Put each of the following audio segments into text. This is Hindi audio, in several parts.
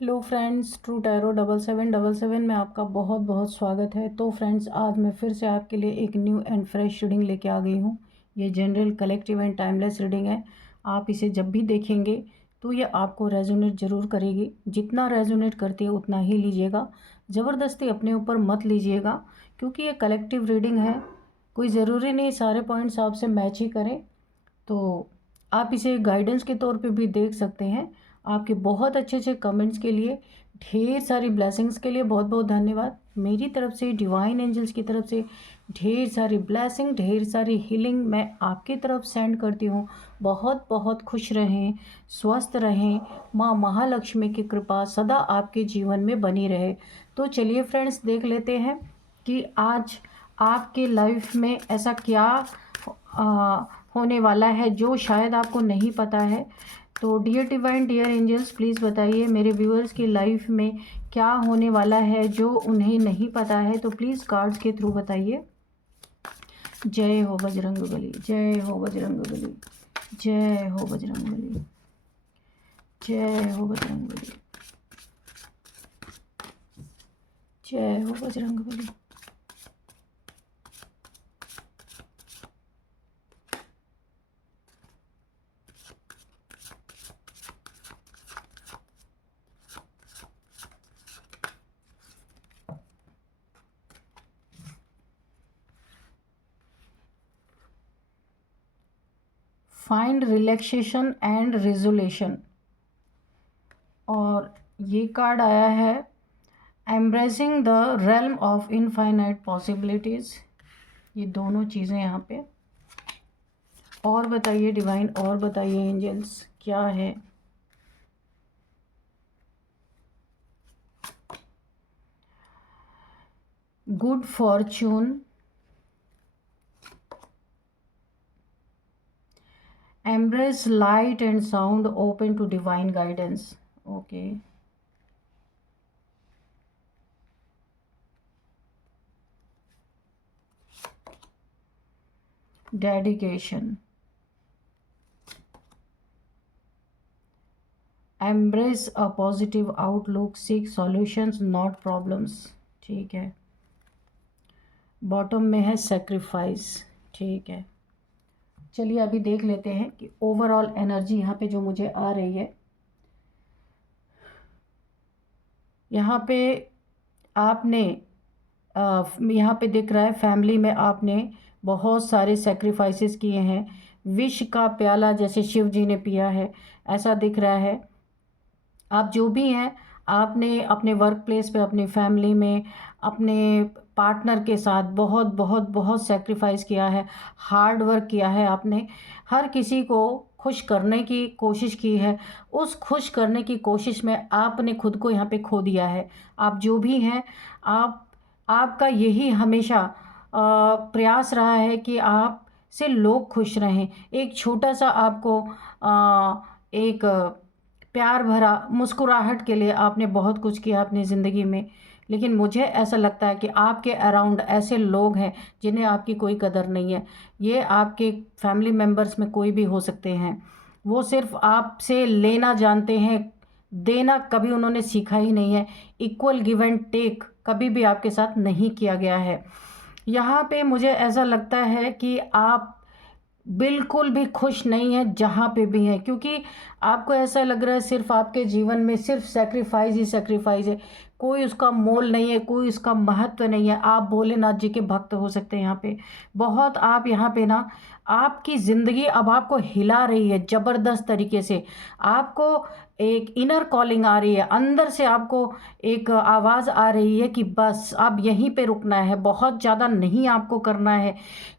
हेलो फ्रेंड्स, ट्रू टैरो 7777 में आपका बहुत बहुत स्वागत है। तो फ्रेंड्स, आज मैं फिर से आपके लिए एक न्यू एंड फ्रेश रीडिंग लेके आ गई हूँ। ये general, collective and timeless reading है। आप इसे जब भी देखेंगे तो ये आपको रेजोनेट ज़रूर करेगी। जितना रेजोनेट करती है उतना ही लीजिएगा, ज़बरदस्ती अपने ऊपर मत लीजिएगा, क्योंकि ये कलेक्टिव रीडिंग है। कोई ज़रूरी नहीं सारे पॉइंट्स आपसे मैच ही करें। तो आप इसे गाइडेंस के तौर पे भी देख सकते हैं। आपके बहुत अच्छे अच्छे कमेंट्स के लिए, ढेर सारी ब्लेसिंग्स के लिए बहुत बहुत धन्यवाद। मेरी तरफ से, डिवाइन एंजल्स की तरफ से ढेर सारी ब्लेसिंग, ढेर सारी हीलिंग मैं आपकी तरफ सेंड करती हूँ। बहुत बहुत खुश रहें, स्वस्थ रहें, माँ महालक्ष्मी की कृपा सदा आपके जीवन में बनी रहे। तो चलिए फ्रेंड्स, देख लेते हैं कि आज आपके लाइफ में ऐसा क्या आ, होने वाला है जो शायद आपको नहीं पता है। तो dear divine, dear angels, please बताइए मेरे व्यूअर्स की लाइफ में क्या होने वाला है जो उन्हें नहीं पता है। तो प्लीज़ कार्ड्स के थ्रू बताइए। जय हो बजरंगबली, जय हो बजरंगबली, जय हो बजरंगबली, जय हो बजरंगबली, जय हो Bajrangbali. Find relaxation and resolution. और ये कार्ड आया है embracing the realm of infinite possibilities. ये दोनों चीज़ें यहाँ पे। और बताइए डिवाइन, और बताइए एंजल्स, क्या है। Good Fortune, embrace light and sound, open to divine guidance. Okay. Dedication, embrace a positive outlook, seek solutions not problems. ठीक है। बॉटम में है सेक्रीफाइस। ठीक है, चलिए अभी देख लेते हैं कि ओवरऑल एनर्जी यहाँ पे जो मुझे आ रही है। यहाँ पे आपने यहाँ पे दिख रहा है फैमिली में आपने बहुत सारे सेक्रीफाइसेस किए हैं। विष का प्याला जैसे शिव जी ने पिया है, ऐसा दिख रहा है। आप जो भी हैं, आपने अपने वर्क प्लेस पे, अपनी फैमिली में, अपने पार्टनर के साथ बहुत बहुत बहुत सेक्रीफाइस किया है, हार्ड वर्क किया है। आपने हर किसी को खुश करने की कोशिश की है। उस खुश करने की कोशिश में आपने खुद को यहाँ पे खो दिया है। आप जो भी हैं, आपका यही हमेशा प्रयास रहा है कि आप से लोग खुश रहें। एक छोटा सा आपको एक प्यार भरा मुस्कुराहट के लिए आपने बहुत कुछ किया अपनी ज़िंदगी में। लेकिन मुझे ऐसा लगता है कि आपके अराउंड ऐसे लोग हैं जिन्हें आपकी कोई कदर नहीं है। ये आपके फैमिली मेम्बर्स में कोई भी हो सकते हैं। वो सिर्फ आपसे लेना जानते हैं, देना कभी उन्होंने सीखा ही नहीं है। इक्वल गिव एंड टेक कभी भी आपके साथ नहीं किया गया है। यहाँ पे मुझे ऐसा लगता है कि आप बिल्कुल भी खुश नहीं है जहाँ पे भी हैं, क्योंकि आपको ऐसा लग रहा है सिर्फ आपके जीवन में सिर्फ सेक्रीफाइस ही सेक्रीफाइस है। कोई उसका मोल नहीं है, कोई उसका महत्व नहीं है। आप भोलेनाथ जी के भक्त हो सकते हैं यहाँ पे। बहुत आप यहाँ पे ना, आपकी ज़िंदगी अब आपको हिला रही है ज़बरदस्त तरीके से। आपको एक इनर कॉलिंग आ रही है, अंदर से आपको एक आवाज़ आ रही है कि बस अब यहीं पे रुकना है, बहुत ज़्यादा नहीं आपको करना है।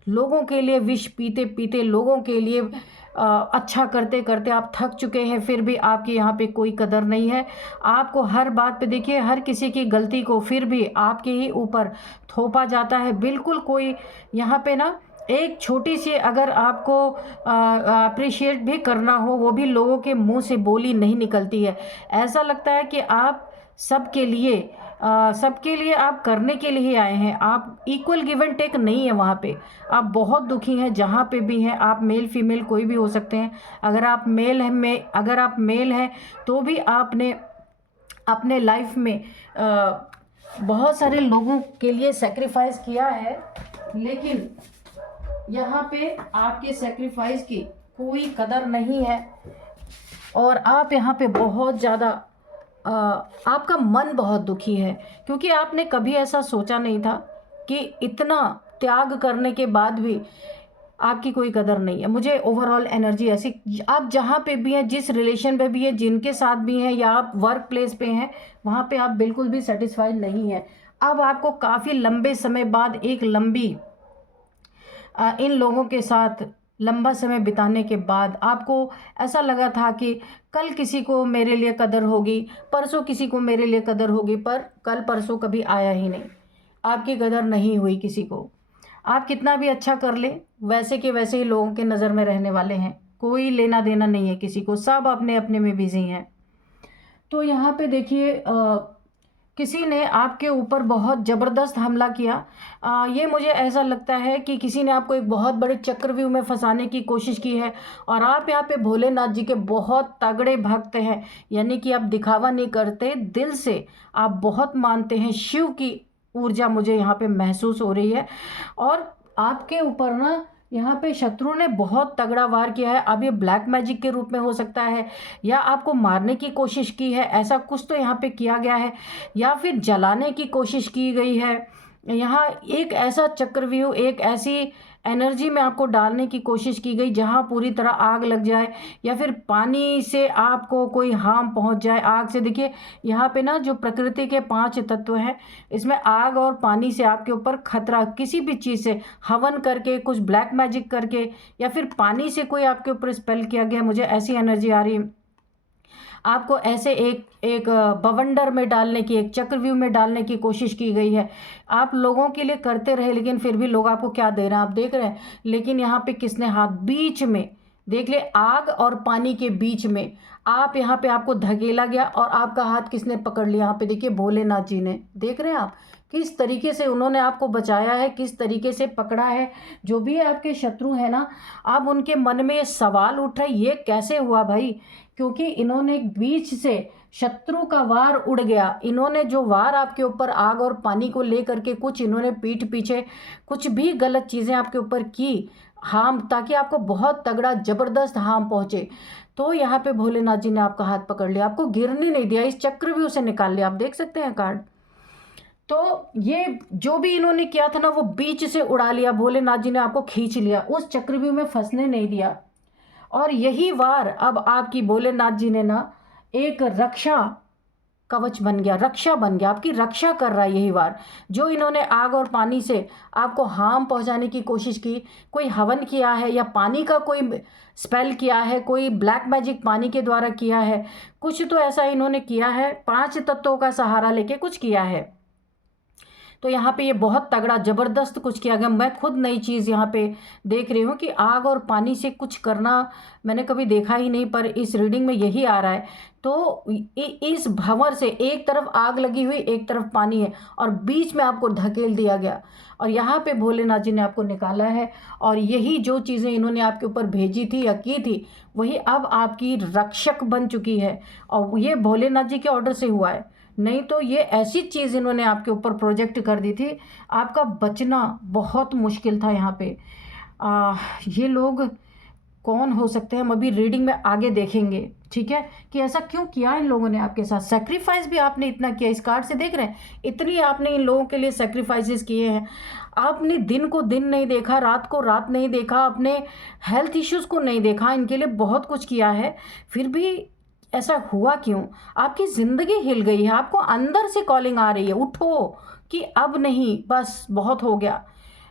लोगों के लिए विष पीते पीते, लोगों के लिए अच्छा करते करते आप थक चुके हैं, फिर भी आपकी यहाँ पे कोई कदर नहीं है। आपको हर बात पे देखिए, हर किसी की गलती को फिर भी आपके ही ऊपर थोपा जाता है। बिल्कुल कोई यहाँ पे ना, एक छोटी सी अगर आपको अप्रिशिएट भी करना हो, वो भी लोगों के मुंह से बोली नहीं निकलती है। ऐसा लगता है कि आप सबके लिए आप करने के लिए आए हैं। आप इक्वल गिव एंड टेक नहीं है वहाँ पे। आप बहुत दुखी हैं जहाँ पे भी हैं। आप मेल फीमेल कोई भी हो सकते हैं। अगर आप मेल हैं तो भी आपने अपने लाइफ में बहुत सारे लोगों के लिए सेक्रीफाइस किया है, लेकिन यहाँ पे आपके सेक्रीफाइस की कोई कदर नहीं है और आप यहाँ पे बहुत ज़्यादा आपका मन बहुत दुखी है, क्योंकि आपने कभी ऐसा सोचा नहीं था कि इतना त्याग करने के बाद भी आपकी कोई कदर नहीं है। मुझे ओवरऑल एनर्जी ऐसी, आप जहाँ पे भी हैं, जिस रिलेशन पे भी हैं, जिनके साथ भी हैं, या आप वर्क प्लेस पे हैं, वहाँ पे आप बिल्कुल भी सेटिस्फाइड नहीं है। अब आपको काफ़ी लंबे समय बाद एक लंबी इन लोगों के साथ लंबा समय बिताने के बाद आपको ऐसा लगा था कि कल किसी को मेरे लिए कदर होगी, परसों किसी को मेरे लिए कदर होगी, पर कल परसों कभी आया ही नहीं। आपकी कदर नहीं हुई किसी को। आप कितना भी अच्छा कर ले, वैसे के वैसे ही लोगों के नज़र में रहने वाले हैं। कोई लेना देना नहीं है किसी को, सब अपने अपने में बिजी हैं। तो यहाँ पे देखिए किसी ने आपके ऊपर बहुत ज़बरदस्त हमला किया। ये मुझे ऐसा लगता है कि किसी ने आपको एक बहुत बड़े चक्रव्यूह में फंसाने की कोशिश की है और आप यहाँ पे भोलेनाथ जी के बहुत तगड़े भक्त हैं, यानी कि आप दिखावा नहीं करते, दिल से आप बहुत मानते हैं। शिव की ऊर्जा मुझे यहाँ पे महसूस हो रही है और आपके ऊपर ना यहाँ पे शत्रु ने बहुत तगड़ा वार किया है। अब ये ब्लैक मैजिक के रूप में हो सकता है, या आपको मारने की कोशिश की है, ऐसा कुछ तो यहाँ पे किया गया है, या फिर जलाने की कोशिश की गई है। यहाँ एक ऐसा चक्रव्यूह, एक ऐसी एनर्जी में आपको डालने की कोशिश की गई जहाँ पूरी तरह आग लग जाए, या फिर पानी से आपको कोई हार्म पहुँच जाए आग से। देखिए यहाँ पे ना जो प्रकृति के 5 तत्व हैं, इसमें आग और पानी से आपके ऊपर खतरा, किसी भी चीज़ से हवन करके, कुछ ब्लैक मैजिक करके, या फिर पानी से कोई आपके ऊपर स्पेल किया गया, मुझे ऐसी एनर्जी आ रही है। आपको ऐसे एक बवंडर में डालने की, एक चक्रव्यूह में डालने की कोशिश की गई है। आप लोगों के लिए करते रहे, लेकिन फिर भी लोग आपको क्या दे रहे हैं आप देख रहे हैं। लेकिन यहाँ पे किसने हाथ, बीच में देख ले, आग और पानी के बीच में आप, यहाँ पे आपको धकेला गया और आपका हाथ किसने पकड़ लिया। यहाँ पे देखिए भोलेनाथ जी ने, देख रहे हैं आप किस तरीके से उन्होंने आपको बचाया है, किस तरीके से पकड़ा है। जो भी आपके शत्रु हैं ना, अब उनके मन में ये सवाल उठ रहा है, ये कैसे हुआ भाई, क्योंकि इन्होंने बीच से शत्रु का वार उड़ गया। इन्होंने जो वार आपके ऊपर आग और पानी को लेकर के, कुछ इन्होंने पीठ पीछे कुछ भी गलत चीज़ें आपके ऊपर की, हार्म, ताकि आपको बहुत तगड़ा ज़बरदस्त हार्म पहुँचे। तो यहाँ पे भोलेनाथ जी ने आपका हाथ पकड़ लिया, आपको गिरने नहीं दिया, इस चक्रव्यूह से निकाल लिया। आप देख सकते हैं कार्ड। तो ये जो भी इन्होंने किया था ना, वो बीच से उड़ा लिया, भोलेनाथ जी ने आपको खींच लिया, उस चक्रव्यूह में फंसने नहीं दिया। और यही वार अब आपकी भोलेनाथ जी ने ना एक रक्षा कवच बन गया, रक्षा बन गया, आपकी रक्षा कर रहा है यही वार। जो इन्होंने आग और पानी से आपको हार्म पहुंचाने की कोशिश की, कोई हवन किया है, या पानी का कोई स्पेल किया है, कोई ब्लैक मैजिक पानी के द्वारा किया है, कुछ तो ऐसा इन्होंने किया है, 5 तत्वों का सहारा लेके कुछ किया है। तो यहाँ पे ये बहुत तगड़ा ज़बरदस्त कुछ किया गया। मैं खुद नई चीज़ यहाँ पे देख रही हूँ कि आग और पानी से कुछ करना मैंने कभी देखा ही नहीं, पर इस रीडिंग में यही आ रहा है। तो इस भंवर से एक तरफ आग लगी हुई, एक तरफ पानी है, और बीच में आपको धकेल दिया गया, और यहाँ पे भोलेनाथ जी ने आपको निकाला है। और यही जो चीज़ें इन्होंने आपके ऊपर भेजी थी या की थी, वही अब आपकी रक्षक बन चुकी है, और ये भोलेनाथ जी के ऑर्डर से हुआ है। नहीं तो ये ऐसी चीज़ इन्होंने आपके ऊपर प्रोजेक्ट कर दी थी, आपका बचना बहुत मुश्किल था। यहाँ पे ये लोग कौन हो सकते हैं, हम अभी रीडिंग में आगे देखेंगे, ठीक है, कि ऐसा क्यों किया इन लोगों ने आपके साथ। सेक्रीफाइस भी आपने इतना किया, इस कार्ड से देख रहे हैं, इतनी आपने इन लोगों के लिए सेक्रीफाइसेस किए हैं। आपने दिन को दिन नहीं देखा, रात को रात नहीं देखा, अपने हेल्थ इश्यूज़ को नहीं देखा, इनके लिए बहुत कुछ किया है। फिर भी ऐसा हुआ क्यों, आपकी ज़िंदगी हिल गई है, आपको अंदर से कॉलिंग आ रही है, उठो कि अब नहीं, बस बहुत हो गया।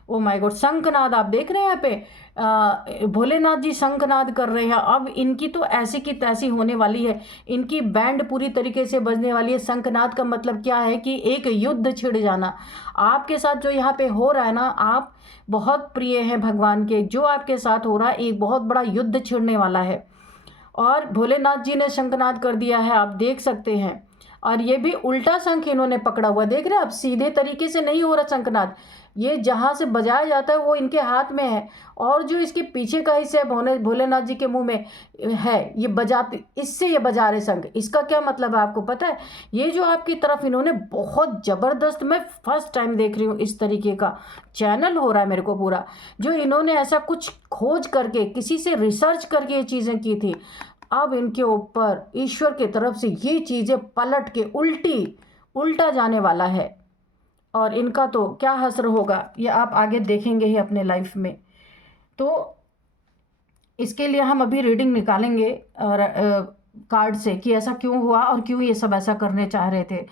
ओ माय गॉड, शंखनाद आप देख रहे हैं यहाँ पे, भोलेनाथ जी शंखनाद कर रहे हैं। अब इनकी तो ऐसी की तैसी होने वाली है, इनकी बैंड पूरी तरीके से बजने वाली है। शंखनाद का मतलब क्या है कि एक युद्ध छिड़ जाना। आपके साथ जो यहाँ पे हो रहा है ना, आप बहुत प्रिय हैं भगवान के, जो आपके साथ हो रहा है एक बहुत बड़ा युद्ध छिड़ने वाला है। और भोलेनाथ जी ने शंखनाद कर दिया है, आप देख सकते हैं। और ये भी उल्टा शंख इन्होंने पकड़ा हुआ, देख रहे हैं आप, सीधे तरीके से नहीं हो रहा शंखनाद, ये जहाँ से बजाया जाता है वो इनके हाथ में है, और जो इसके पीछे का हिस्सा है भोलेनाथ जी के मुंह में है, ये बजाते, इससे ये बजा रहे शंख। इसका क्या मतलब है आपको पता है? ये जो आपकी तरफ इन्होंने बहुत ज़बरदस्त, मैं फर्स्ट टाइम देख रही हूँ इस तरीके का चैनल हो रहा है मेरे को पूरा, जो इन्होंने ऐसा कुछ खोज करके किसी से रिसर्च करके ये चीज़ें की थी। अब इनके ऊपर ईश्वर की तरफ से ये चीज़ें पलट के उल्टा जाने वाला है, और इनका तो क्या हश्र होगा ये आप आगे देखेंगे ही अपने लाइफ में। तो इसके लिए हम अभी रीडिंग निकालेंगे और कार्ड से कि ऐसा क्यों हुआ और क्यों ये सब ऐसा करने चाह रहे थे।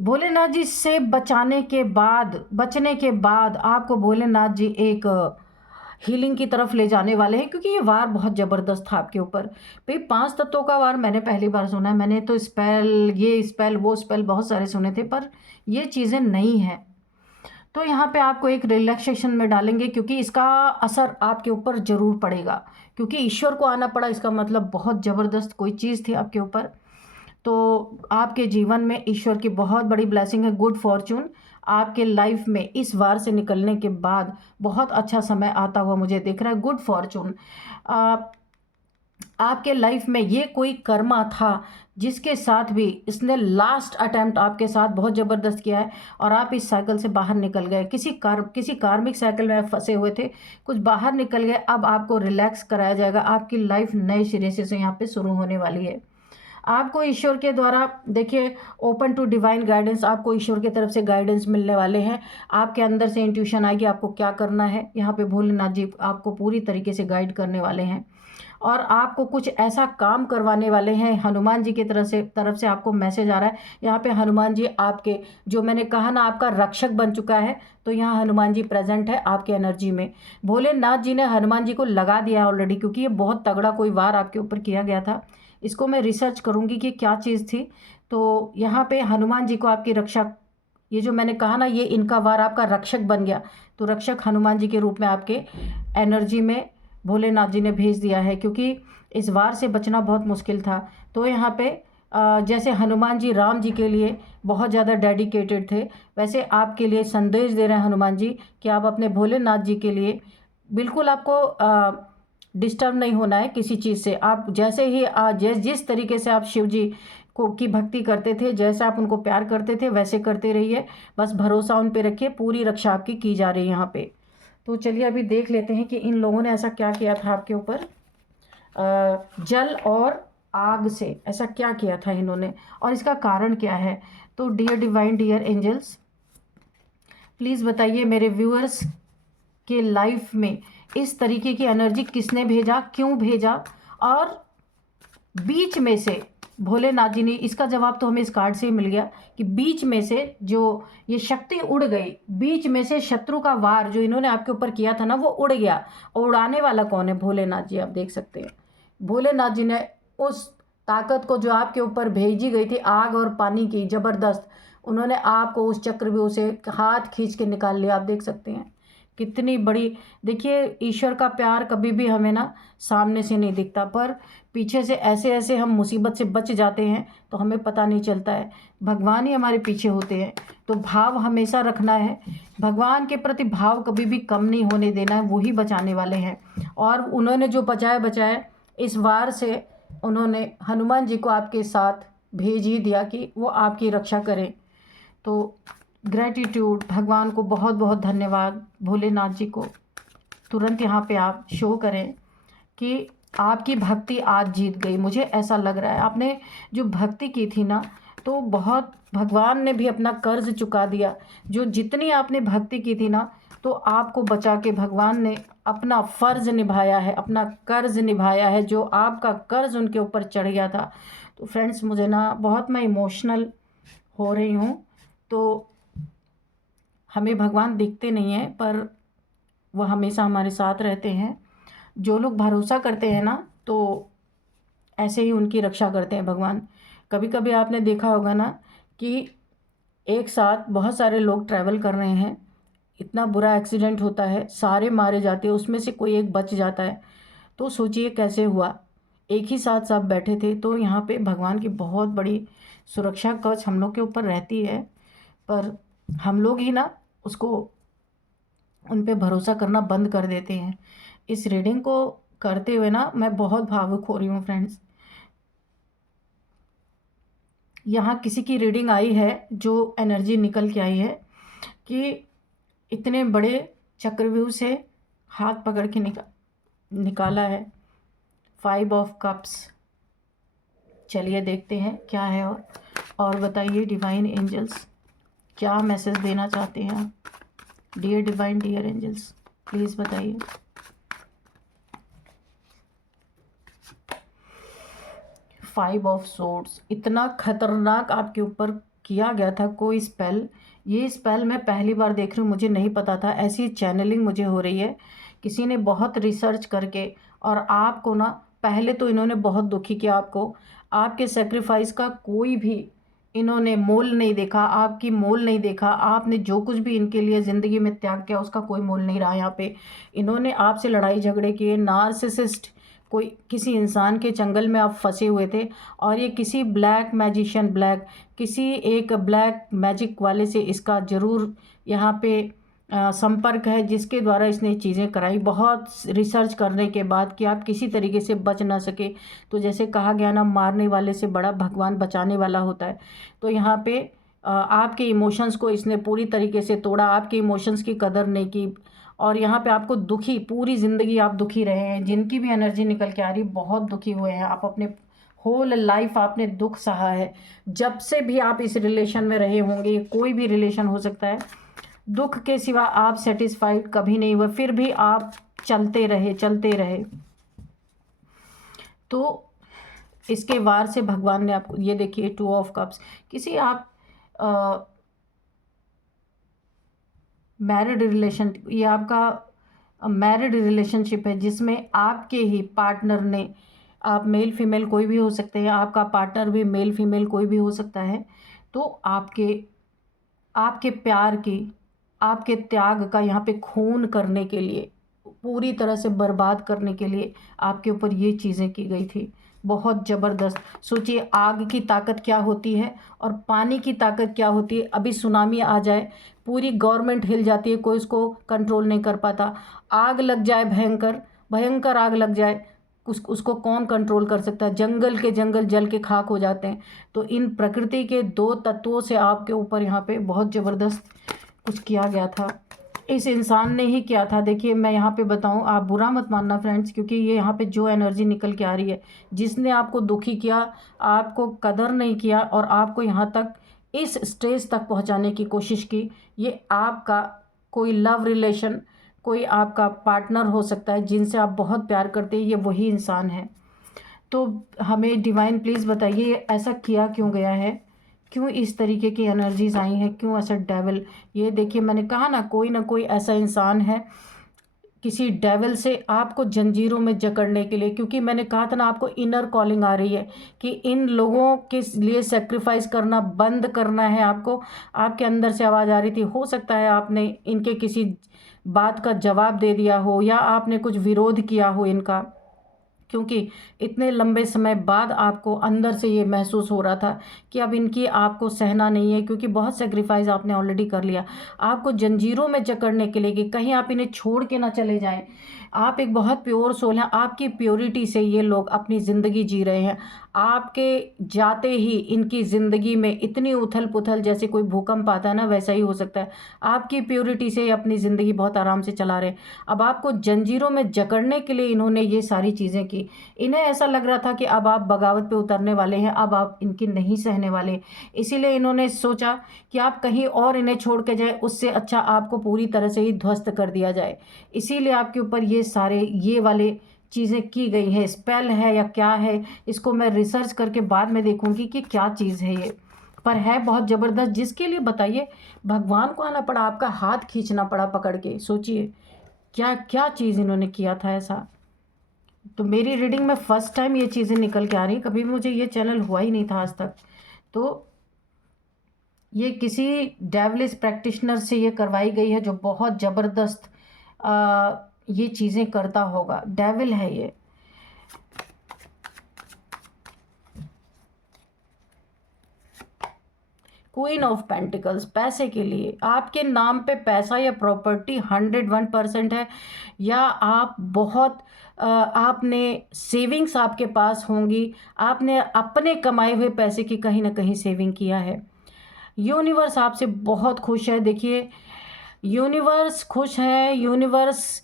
भोलेनाथ जी से बचने के बाद आपको भोलेनाथ जी एक हीलिंग की तरफ ले जाने वाले हैं, क्योंकि ये वार बहुत ज़बरदस्त था आपके ऊपर। भाई 5 तत्वों का वार मैंने पहली बार सुना है, मैंने तो स्पेल, ये स्पेल, वो स्पेल बहुत सारे सुने थे, पर ये चीज़ें नहीं हैं। तो यहाँ पे आपको एक रिलैक्सेशन में डालेंगे, क्योंकि इसका असर आपके ऊपर ज़रूर पड़ेगा, क्योंकि ईश्वर को आना पड़ा, इसका मतलब बहुत ज़बरदस्त कोई चीज़ थी आपके ऊपर। तो आपके जीवन में ईश्वर की बहुत बड़ी ब्लेसिंग है, गुड फॉर्चून आपके लाइफ में इस वार से निकलने के बाद बहुत अच्छा समय आता हुआ मुझे दिख रहा है, गुड फॉर्चून। आपके लाइफ में ये कोई कर्मा था जिसके साथ भी इसने लास्ट अटेम्प्ट आपके साथ बहुत ज़बरदस्त किया है, और आप इस साइकिल से बाहर निकल गए, किसी कार्मिक साइकिल में फंसे हुए थे, कुछ बाहर निकल गए। अब आपको रिलैक्स कराया जाएगा, आपकी लाइफ नए सिरे से यहाँ पे शुरू होने वाली है। आपको ईश्वर के द्वारा, देखिए, ओपन टू डिवाइन गाइडेंस, आपको ईश्वर की तरफ से गाइडेंस मिलने वाले हैं। आपके अंदर से इंट्यूशन आएगी आपको क्या करना है। यहाँ पे भोलेनाथ जी आपको पूरी तरीके से गाइड करने वाले हैं, और आपको कुछ ऐसा काम करवाने वाले हैं। हनुमान जी की तरफ से आपको मैसेज आ रहा है। यहाँ पे हनुमान जी आपके, जो मैंने कहा ना, आपका रक्षक बन चुका है, तो यहाँ हनुमान जी प्रेजेंट है आपके एनर्जी में। भोलेनाथ जी ने हनुमान जी को लगा दिया है ऑलरेडी, क्योंकि ये बहुत तगड़ा कोई वार आपके ऊपर किया गया था। इसको मैं रिसर्च करूँगी कि क्या चीज़ थी। तो यहाँ पे हनुमान जी को आपकी रक्षा, ये जो मैंने कहा ना, ये इनका वार आपका रक्षक बन गया, तो रक्षक हनुमान जी के रूप में आपके एनर्जी में भोलेनाथ जी ने भेज दिया है, क्योंकि इस वार से बचना बहुत मुश्किल था। तो यहाँ पे जैसे हनुमान जी राम जी के लिए बहुत ज़्यादा डेडिकेटेड थे, वैसे आपके लिए संदेश दे रहे हैं हनुमान जी कि आप अपने भोलेनाथ जी के लिए बिल्कुल, आपको डिस्टर्ब नहीं होना है किसी चीज़ से। आप जैसे ही जिस तरीके से आप शिव जी को की भक्ति करते थे, जैसे आप उनको प्यार करते थे, वैसे करते रहिए, बस भरोसा उन पे रखिए, पूरी रक्षा आपकी की जा रही है यहाँ पे। तो चलिए अभी देख लेते हैं कि इन लोगों ने ऐसा क्या किया था आपके ऊपर, जल और आग से ऐसा क्या किया था इन्होंने, और इसका कारण क्या है। तो dear divine, dear angels, please बताइए मेरे व्यूअर्स के लाइफ में इस तरीके की एनर्जी किसने भेजा, क्यों भेजा, और बीच में से भोलेनाथ जी ने, इसका जवाब तो हमें इस कार्ड से ही मिल गया कि बीच में से जो ये शक्ति उड़ गई, बीच में से शत्रु का वार जो इन्होंने आपके ऊपर किया था ना, वो उड़ गया। और उड़ाने वाला कौन है? भोलेनाथ जी। आप देख सकते हैं भोलेनाथ जी ने उस ताकत को जो आपके ऊपर भेजी गई थी, आग और पानी की ज़बरदस्त, उन्होंने आपको उस चक्रव्यूह से हाथ खींच के निकाल लिया। आप देख सकते हैं कितनी बड़ी, देखिए, ईश्वर का प्यार कभी भी हमें ना सामने से नहीं दिखता, पर पीछे से ऐसे ऐसे हम मुसीबत से बच जाते हैं तो हमें पता नहीं चलता है। भगवान ही हमारे पीछे होते हैं। तो भाव हमेशा रखना है, भगवान के प्रति भाव कभी भी कम नहीं होने देना है, वही बचाने वाले हैं। और उन्होंने जो बचाया इस वार से, उन्होंने हनुमान जी को आपके साथ भेज ही दिया कि वो आपकी रक्षा करें। तो ग्रेटिट्यूड, भगवान को बहुत बहुत धन्यवाद, भोलेनाथ जी को। तुरंत यहाँ पे आप शो करें कि आपकी भक्ति आज जीत गई। मुझे ऐसा लग रहा है आपने जो भक्ति की थी ना, तो बहुत भगवान ने भी अपना कर्ज चुका दिया। जो जितनी आपने भक्ति की थी ना, तो आपको बचा के भगवान ने अपना फ़र्ज़ निभाया है, अपना कर्ज निभाया है, जो आपका कर्ज उनके ऊपर चढ़ गया था। तो फ्रेंड्स, मुझे ना बहुत, मैं इमोशनल हो रही हूँ। तो हमें भगवान दिखते नहीं हैं, पर वह हमेशा हमारे साथ रहते हैं। जो लोग भरोसा करते हैं ना, तो ऐसे ही उनकी रक्षा करते हैं भगवान। कभी कभी आपने देखा होगा ना कि एक साथ बहुत सारे लोग ट्रैवल कर रहे हैं, इतना बुरा एक्सीडेंट होता है, सारे मारे जाते हैं, उसमें से कोई एक बच जाता है। तो सोचिए कैसे हुआ। एक ही साथ सब बैठे थे। तो यहाँ पे भगवान की बहुत बड़ी सुरक्षा कवच हम लोग के ऊपर रहती है, पर हम लोग ही ना उसको उन पे भरोसा करना बंद कर देते हैं। इस रीडिंग को करते हुए ना मैं बहुत भावुक हो रही हूँ फ्रेंड्स। यहाँ किसी की रीडिंग आई है, जो एनर्जी निकल के आई है कि इतने बड़े चक्रव्यूह से हाथ पकड़ के निकाला है। 5 ऑफ कप्स। चलिए देखते हैं क्या है। और बताइए डिवाइन एंजल्स क्या मैसेज देना चाहते हैं आप। Dear divine, dear angels, please बताइए। 5 ऑफ सोर्ड्स। इतना खतरनाक आपके ऊपर किया गया था कोई स्पेल। ये स्पेल मैं पहली बार देख रही हूँ, मुझे नहीं पता था। ऐसी चैनलिंग मुझे हो रही है, किसी ने बहुत रिसर्च करके। और आपको ना पहले तो इन्होंने बहुत दुखी किया आपको। आपके सेक्रीफाइस का कोई भी इन्होंने मोल नहीं देखा, आपकी मोल नहीं देखा। आपने जो कुछ भी इनके लिए ज़िंदगी में त्याग किया उसका कोई मोल नहीं रहा यहाँ पे। इन्होंने आपसे लड़ाई झगड़े किए। नार्सिसिस्ट, कोई किसी इंसान के चंगल में आप फंसे हुए थे। और ये किसी ब्लैक मैजिशियन, किसी एक ब्लैक मैजिक वाले से इसका ज़रूर यहाँ पे संपर्क है, जिसके द्वारा इसने चीज़ें कराई बहुत रिसर्च करने के बाद कि आप किसी तरीके से बच ना सके। तो जैसे कहा गया ना, मारने वाले से बड़ा भगवान बचाने वाला होता है। तो यहाँ पे आपके इमोशंस को इसने पूरी तरीके से तोड़ा, आपके इमोशंस की कदर नहीं की। और यहाँ पे आपको दुखी, पूरी ज़िंदगी आप दुखी रहे हैं। जिनकी भी एनर्जी निकल के आ रही, बहुत दुखी हुए हैं आप। अपने होल लाइफ आपने दुख सहा है। जब से भी आप इस रिलेशन में रहे होंगे, कोई भी रिलेशन हो सकता है, दुख के सिवा आप सेटिस्फाइड कभी नहीं हुए, फिर भी आप चलते रहे चलते रहे। तो इसके वार से भगवान ने आपको, ये देखिए 2 ऑफ कप्स। किसी आप मैरिड रिलेशन, ये आपका मैरिड रिलेशनशिप है जिसमें आपके ही पार्टनर ने, आप मेल फीमेल कोई भी हो सकते हैं, आपका पार्टनर भी मेल फीमेल कोई भी हो सकता है। तो आपके आपके प्यार की, आपके त्याग का यहाँ पे खून करने के लिए, पूरी तरह से बर्बाद करने के लिए आपके ऊपर ये चीज़ें की गई थी। बहुत ज़बरदस्त। सोचिए आग की ताकत क्या होती है और पानी की ताकत क्या होती है। अभी सुनामी आ जाए, पूरी गवर्नमेंट हिल जाती है, कोई उसको कंट्रोल नहीं कर पाता। आग लग जाए, भयंकर भयंकर आग लग जाए, उसको कौन कंट्रोल कर सकता है। जंगल के जंगल जल के खाक हो जाते हैं। तो इन प्रकृति के 2 तत्वों से आपके ऊपर यहाँ पे बहुत ज़बरदस्त कुछ किया गया था। इस इंसान ने ही किया था। देखिए मैं यहाँ पे बताऊँ, आप बुरा मत मानना फ्रेंड्स, क्योंकि ये यहाँ पे जो एनर्जी निकल के आ रही है, जिसने आपको दुखी किया, आपको कदर नहीं किया और आपको यहाँ तक इस स्टेज तक पहुँचाने की कोशिश की, ये आपका कोई लव रिलेशन, कोई आपका पार्टनर हो सकता है जिनसे आप बहुत प्यार करते हैं, ये वही इंसान है। तो हमें डिवाइन प्लीज़ बताइए ये ऐसा किया क्यों गया है, क्यों इस तरीके की एनर्जीज आई हैं, क्यों ऐसा डेविल। ये देखिए मैंने कहा ना कोई ऐसा इंसान है किसी डेविल से आपको जंजीरों में जकड़ने के लिए। क्योंकि मैंने कहा था ना, आपको इनर कॉलिंग आ रही है कि इन लोगों के लिए सेक्रीफाइस करना बंद करना है आपको। आपके अंदर से आवाज़ आ रही थी, हो सकता है आपने इनके किसी बात का जवाब दे दिया हो या आपने कुछ विरोध किया हो इनका, क्योंकि इतने लंबे समय बाद आपको अंदर से ये महसूस हो रहा था कि अब इनकी आपको सहना नहीं है, क्योंकि बहुत सेक्रीफाइस आपने ऑलरेडी कर लिया। आपको जंजीरों में जकड़ने के लिए कि कहीं आप इन्हें छोड़ के ना चले जाएं। आप एक बहुत प्योर सोल हैं, आपकी प्योरिटी से ये लोग अपनी ज़िंदगी जी रहे हैं। आपके जाते ही इनकी ज़िंदगी में इतनी उथल पुथल, जैसे कोई भूकंप आता है ना, वैसा ही हो सकता है। आपकी प्योरिटी से अपनी ज़िंदगी बहुत आराम से चला रहे हैं। अब आपको जंजीरों में जकड़ने के लिए इन्होंने ये सारी चीज़ें की। इन्हें ऐसा लग रहा था कि अब आप बगावत पे उतरने वाले हैं, अब आप इनकी नहीं सहने वाले। इसीलिए इन्होंने सोचा कि आप कहीं और इन्हें छोड़ के जाए, उससे अच्छा आपको पूरी तरह से ही ध्वस्त कर दिया जाए। इसीलिए आपके ऊपर ये वाले चीज़ें की गई हैं। स्पेल है या क्या है, इसको मैं रिसर्च करके बाद में देखूंगी कि क्या चीज़ है ये, पर है बहुत ज़बरदस्त। जिसके लिए बताइए भगवान को आना पड़ा, आपका हाथ खींचना पड़ा पकड़ के। सोचिए क्या क्या चीज़ इन्होंने किया था ऐसा। तो मेरी रीडिंग में फ़र्स्ट टाइम ये चीज़ें निकल के आ रही, कभी भी मुझे ये चैनल हुआ ही नहीं था आज तक। तो ये किसी डेवलिश प्रैक्टिशनर से ये करवाई गई है, जो बहुत ज़बरदस्त ये चीज़ें करता होगा। डेविल है ये। क्वीन ऑफ पेंटिकल्स, पैसे के लिए आपके नाम पे पैसा या प्रॉपर्टी 101% है, या आप बहुत आपने सेविंग्स आपके पास होंगी, आपने अपने कमाए हुए पैसे की कहीं ना कहीं सेविंग किया है। यूनिवर्स आपसे बहुत खुश है। देखिए, यूनिवर्स खुश है, यूनिवर्स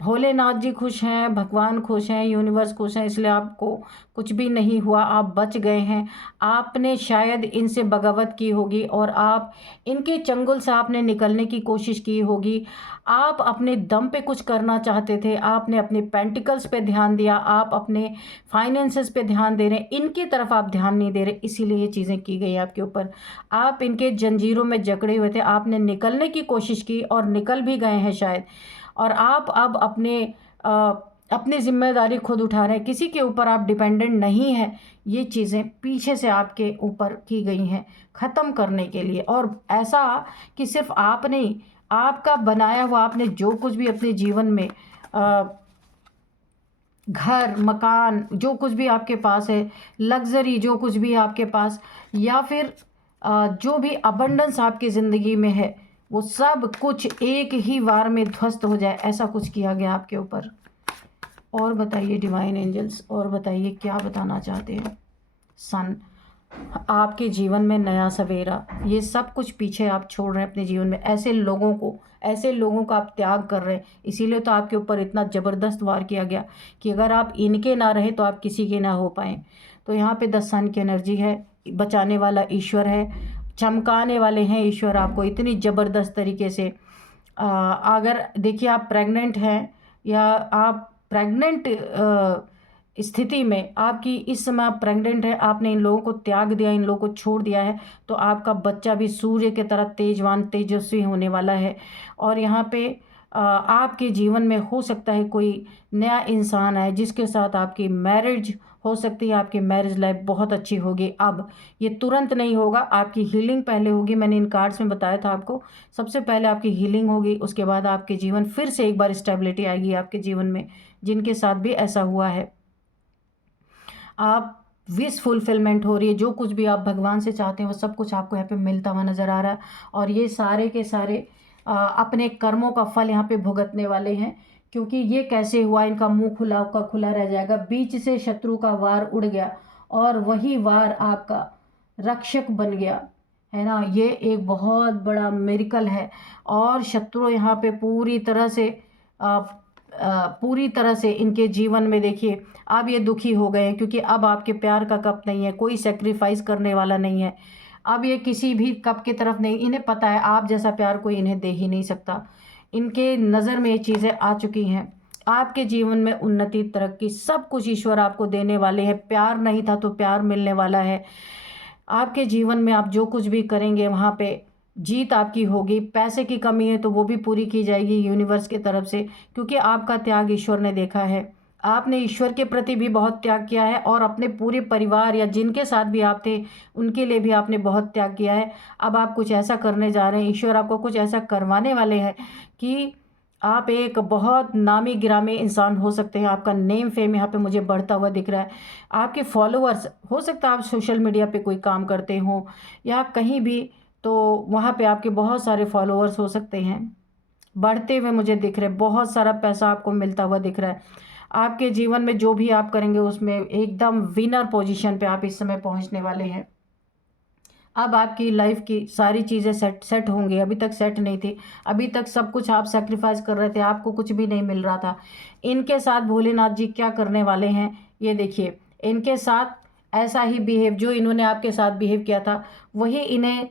भोलेनाथ जी खुश हैं, भगवान खुश हैं, यूनिवर्स खुश हैं, इसलिए आपको कुछ भी नहीं हुआ, आप बच गए हैं। आपने शायद इनसे बगावत की होगी और आप इनके चंगुल से आपने निकलने की कोशिश की होगी। आप अपने दम पे कुछ करना चाहते थे, आपने अपने पेंटिकल्स पे ध्यान दिया, आप अपने फाइनेंसेस पे ध्यान दे रहे हैं, इनकी तरफ आप ध्यान नहीं दे रहे, इसीलिए ये चीज़ें की गई आपके ऊपर। आप इनके जंजीरों में जकड़े हुए थे, आपने निकलने की कोशिश की और निकल भी गए हैं शायद, और आप अब अपनी ज़िम्मेदारी खुद उठा रहे हैं, किसी के ऊपर आप डिपेंडेंट नहीं हैं। ये चीज़ें पीछे से आपके ऊपर की गई हैं ख़त्म करने के लिए, और ऐसा कि सिर्फ आप नहीं, आपका बनाया हुआ, आपने जो कुछ भी अपने जीवन में घर मकान जो कुछ भी आपके पास है, लग्जरी जो कुछ भी आपके पास, या फिर जो भी अबंडेंस आपकी ज़िंदगी में है, वो सब कुछ एक ही बार में ध्वस्त हो जाए, ऐसा कुछ किया गया आपके ऊपर। और बताइए डिवाइन एंजल्स, और बताइए क्या बताना चाहते हैं। सन, आपके जीवन में नया सवेरा, ये सब कुछ पीछे आप छोड़ रहे हैं अपने जीवन में। ऐसे लोगों का आप त्याग कर रहे हैं, इसीलिए तो आपके ऊपर इतना ज़बरदस्त वार किया गया कि अगर आप इनके ना रहे तो आप किसी के ना हो पाएँ। तो यहाँ पे 10 सन की एनर्जी है, बचाने वाला ईश्वर है, चमकाने वाले हैं ईश्वर आपको इतनी ज़बरदस्त तरीके से। अगर देखिए आप प्रेग्नेंट हैं, या आप प्रेग्नेंट स्थिति में, आपकी इस समय आप प्रेग्नेंट है, आपने इन लोगों को त्याग दिया, इन लोगों को छोड़ दिया है, तो आपका बच्चा भी सूर्य की तरह तेजवान तेजस्वी होने वाला है। और यहाँ पे आपके जीवन में हो सकता है कोई नया इंसान है जिसके साथ आपकी मैरिज हो सकती है, आपकी मैरिज लाइफ बहुत अच्छी होगी। अब ये तुरंत नहीं होगा, आपकी हीलिंग पहले होगी, मैंने इन कार्ड्स में बताया था आपको। सबसे पहले आपकी हीलिंग होगी, उसके बाद आपके जीवन फिर से एक बार स्टेबिलिटी आएगी आपके जीवन में। जिनके साथ भी ऐसा हुआ है, आप विश फुलफिलमेंट हो रही है, जो कुछ भी आप भगवान से चाहते हैं वो सब कुछ आपको यहाँ पे मिलता हुआ नज़र आ रहा है। और ये सारे के सारे अपने कर्मों का फल यहाँ पे भुगतने वाले हैं, क्योंकि ये कैसे हुआ, इनका मुंह खुला का खुला रह जाएगा। बीच से शत्रु का वार उड़ गया और वही वार आपका रक्षक बन गया, है ना। ये एक बहुत बड़ा मिरेकल है। और शत्रु यहाँ पे पूरी तरह से इनके जीवन में देखिए अब ये दुखी हो गए हैं, क्योंकि अब आपके प्यार का कप नहीं है, कोई सेक्रीफाइस करने वाला नहीं है। अब ये किसी भी कप की तरफ नहीं, इन्हें पता है आप जैसा प्यार कोई इन्हें दे ही नहीं सकता। इनके नज़र में ये चीज़ें आ चुकी हैं। आपके जीवन में उन्नति तरक्की सब कुछ ईश्वर आपको देने वाले हैं। प्यार नहीं था तो प्यार मिलने वाला है। आपके जीवन में आप जो कुछ भी करेंगे वहाँ पे जीत आपकी होगी। पैसे की कमी है तो वो भी पूरी की जाएगी यूनिवर्स की तरफ से, क्योंकि आपका त्याग ईश्वर ने देखा है। आपने ईश्वर के प्रति भी बहुत त्याग किया है, और अपने पूरे परिवार या जिनके साथ भी आप थे उनके लिए भी आपने बहुत त्याग किया है। अब आप कुछ ऐसा करने जा रहे हैं, ईश्वर आपको कुछ ऐसा करवाने वाले हैं कि आप एक बहुत नामी गिरामी इंसान हो सकते हैं। आपका नेम फेम यहाँ पे मुझे बढ़ता हुआ दिख रहा है। आपके फॉलोअर्स, हो सकता है आप सोशल मीडिया पे कोई काम करते हो या कहीं भी, तो वहाँ पे आपके बहुत सारे फॉलोअर्स हो सकते हैं, बढ़ते हुए मुझे दिख रहे हैं। बहुत सारा पैसा आपको मिलता हुआ दिख रहा है। आपके जीवन में जो भी आप करेंगे उसमें एकदम विनर पोजीशन पे आप इस समय पहुँचने वाले हैं। अब आपकी लाइफ की सारी चीज़ें सेट होंगी, अभी तक सेट नहीं थी। अभी तक सब कुछ आप सेक्रीफाइस कर रहे थे, आपको कुछ भी नहीं मिल रहा था। इनके साथ भोलेनाथ जी क्या करने वाले हैं ये देखिए। इनके साथ ऐसा ही बिहेव जो इन्होंने आपके साथ बिहेव किया था, वही इन्हें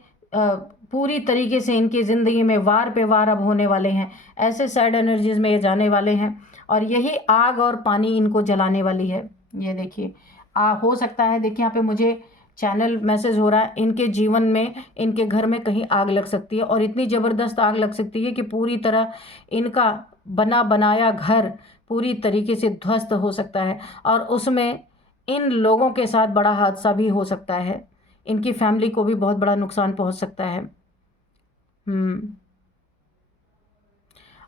पूरी तरीके से इनकी ज़िंदगी में वार पे वार अब होने वाले हैं। ऐसे सैड एनर्जीज में ये जाने वाले हैं, और यही आग और पानी इनको जलाने वाली है। ये देखिए, हो सकता है, देखिए यहाँ पे मुझे चैनल मैसेज हो रहा है, इनके जीवन में, इनके घर में कहीं आग लग सकती है, और इतनी ज़बरदस्त आग लग सकती है कि पूरी तरह इनका बना बनाया घर पूरी तरीके से ध्वस्त हो सकता है, और उसमें इन लोगों के साथ बड़ा हादसा भी हो सकता है। इनकी फैमिली को भी बहुत बड़ा नुकसान पहुंच सकता है।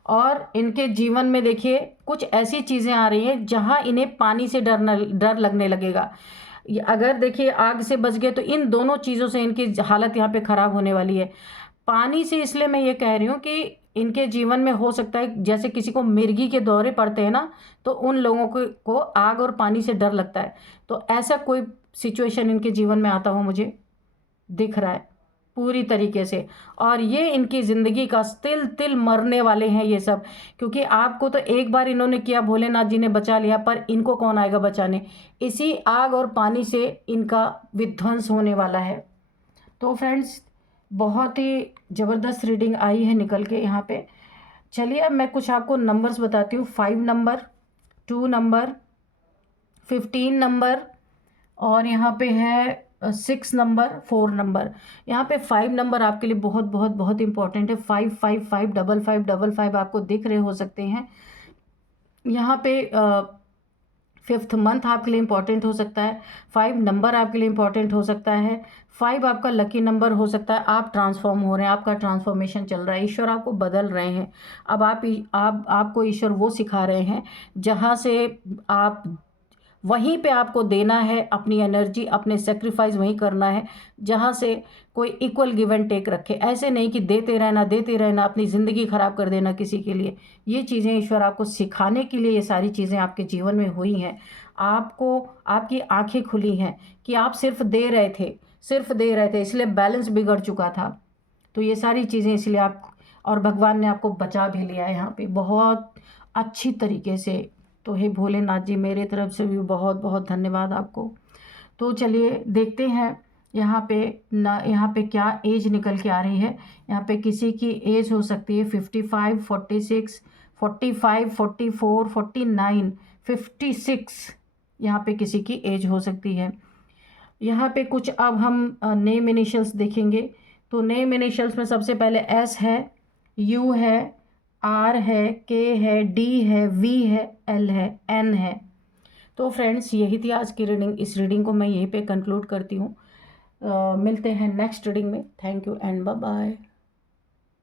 और इनके जीवन में देखिए कुछ ऐसी चीज़ें आ रही हैं जहां इन्हें पानी से डर लगने लगेगा। अगर देखिए आग से बच गए तो इन दोनों चीज़ों से इनकी हालत यहाँ पे ख़राब होने वाली है। पानी से इसलिए मैं ये कह रही हूँ कि इनके जीवन में हो सकता है जैसे किसी को मिर्गी के दौरे पड़ते हैं ना, तो उन लोगों को आग और पानी से डर लगता है। तो ऐसा कोई सिचुएशन इनके जीवन में आता हो मुझे दिख रहा है पूरी तरीके से। और ये इनकी ज़िंदगी का तिल तिल मरने वाले हैं ये सब, क्योंकि आपको तो एक बार इन्होंने किया, भोलेनाथ जी ने बचा लिया, पर इनको कौन आएगा बचाने। इसी आग और पानी से इनका विध्वंस होने वाला है। तो फ्रेंड्स, बहुत ही ज़बरदस्त रीडिंग आई है निकल के यहाँ पे। चलिए अब मैं कुछ आपको नंबर्स बताती हूँ। 5 नंबर, 2 नंबर, 15 नंबर, और यहाँ पे है 6 नंबर, 4 नंबर। यहाँ पे 5 नंबर आपके लिए बहुत बहुत बहुत इंपॉर्टेंट है। 5555555 आपको दिख रहे हो सकते हैं यहाँ पे। 5th मंथ आपके लिए इंपॉर्टेंट हो सकता है। 5 नंबर आपके लिए इंपॉर्टेंट हो सकता है। 5 आपका लकी नंबर हो सकता है। आप ट्रांसफॉर्म हो रहे हैं, आपका ट्रांसफॉर्मेशन चल रहा है, ईश्वर आपको बदल रहे हैं। अब आपको ईश्वर वो सिखा रहे हैं जहाँ से आप वहीं पे आपको देना है अपनी एनर्जी, अपने सेक्रीफाइस वहीं करना है जहाँ से कोई इक्वल गिव एंड टेक रखे। ऐसे नहीं कि देते रहना, अपनी ज़िंदगी ख़राब कर देना किसी के लिए। ये चीज़ें ईश्वर आपको सिखाने के लिए ये सारी चीज़ें आपके जीवन में हुई हैं। आपको आपकी आंखें खुली हैं कि आप सिर्फ दे रहे थे, इसलिए बैलेंस बिगड़ चुका था। तो ये सारी चीज़ें इसलिए आप, और भगवान ने आपको बचा भी लिया है यहाँ पे बहुत अच्छी तरीके से। तो हे भोलेनाथ जी, मेरे तरफ से भी बहुत बहुत धन्यवाद आपको। तो चलिए देखते हैं यहाँ पे क्या एज निकल के आ रही है। यहाँ पे किसी की एज हो सकती है 55, 46, 45, 44, 49, 56। यहाँ पे किसी की एज हो सकती है। यहाँ पे कुछ अब हम नेम इनिशियल्स देखेंगे। तो नेम इनिशियल्स में सबसे पहले एस है, यू है, आर है, के है, डी है, वी है, एल है, एन है। तो फ्रेंड्स, यही थी आज की रीडिंग। इस रीडिंग को मैं यहीं पे कंक्लूड करती हूँ। मिलते हैं नेक्स्ट रीडिंग में। Thank you and bye bye.